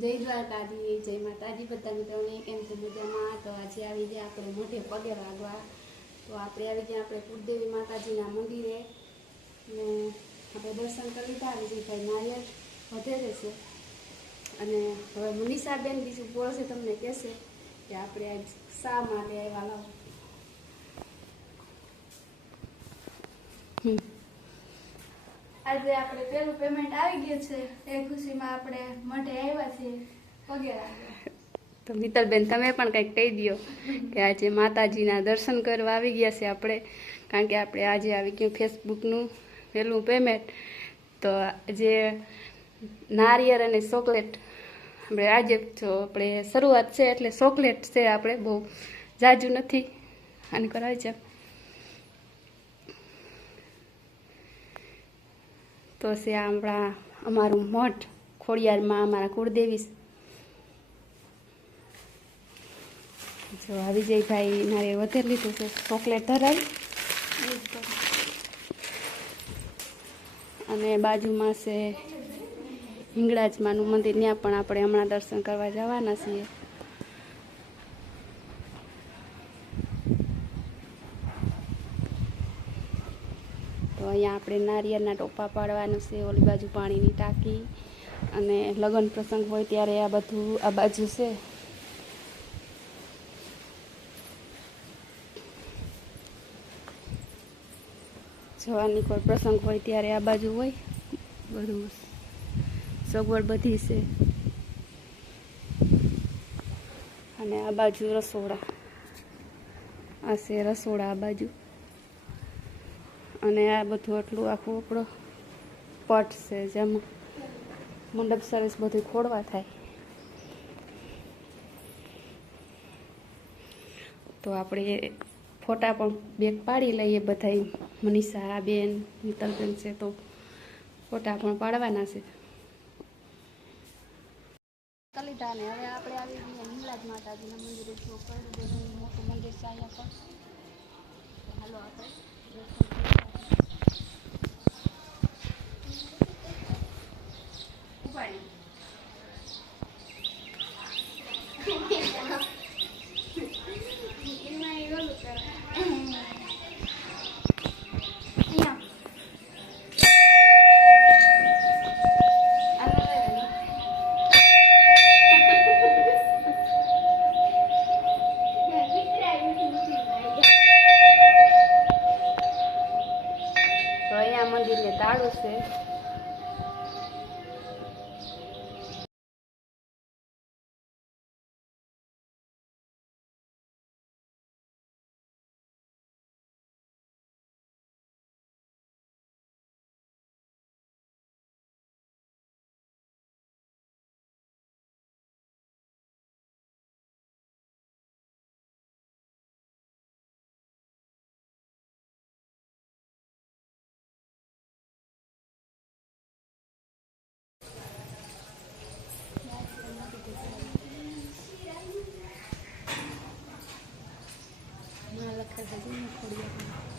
જય દ્વારકાજી, જય માતાજી બધા મિત્રોને. કેમ છે મજામાં? તો આજે આવી ગયા આપણે મોઢે પગે લાગવા. તો આપણે આવી ગયા આપણે કુળદેવી માતાજીના મંદિરે ને આપણે દર્શન કરી લીધા. વિજયભાઈ નારિયેળ વધેરે છે અને હવે મનીષાબેન બીજું બોલશે, તમને કહેશે કે આપણે આજ શા માટે આવ્યા. લાવો આજે આપણે પેલું પેમેન્ટ આવી ગયું છે એ ખુશીમાં આપણે મઢે આવ્યા છીએ પગે લાગવા. તો મિત્તલબેન તમે પણ કંઈક કહી દો કે આજે માતાજીના દર્શન કરવા આવી ગયા છે આપણે, કારણ કે આપણે આજે આવી ગયું ફેસબુકનું પહેલું પેમેન્ટ. તો જે નારિયેળ અને ચોકલેટ આપણે આજે જો આપણે શરૂઆત છે એટલે ચોકલેટ છે, આપણે બહુ જાજુ નથી આને કરાવી છે. તો છે આપણા અમારું મઠ ખોડિયારમાં અમારા કુળદેવી. જો આ વિજયભાઈ નારે વધારે લીધું છે, ચોકલેટ ધરાવી અને બાજુમાં છે હિંગળાજમાનું મંદિર, ત્યાં પણ આપણે હમણાં દર્શન કરવા જવાના છીએ. તો અહીંયા આપણે નારિયેળના ટોપા પાડવાનું છે, ઓલી બાજુ પાણીની ટાંકી અને લગ્ન પ્રસંગ હોય ત્યારે આ બધું આ બાજુ છે. જવાની કોઈ પ્રસંગ હોય ત્યારે આ બાજુ હોય, બધું સગવડ બધી છે. અને આ બાજુ રસોડા, આ છે રસોડા આ બાજુ. અને આ બધું આટલું આખું આપણો પટ છે, જેમાં મંડપ સર્વિસ બધું ખોડવા થાય. તો આપણે ફોટા પણ બેગ પાડી લઈએ બધા, મનીષા બેન મિત્તલબેન છે તો ફોટા પણ પાડવાના છે. કલિતા ને હવે આપણે આવી ગયા હિંગળાજ માતાજીના મંદિરે. જો કયું મોટું મંદિર છે અહીંયા પણ. હાલો આપણે મંદિરને તાળું છે. લખા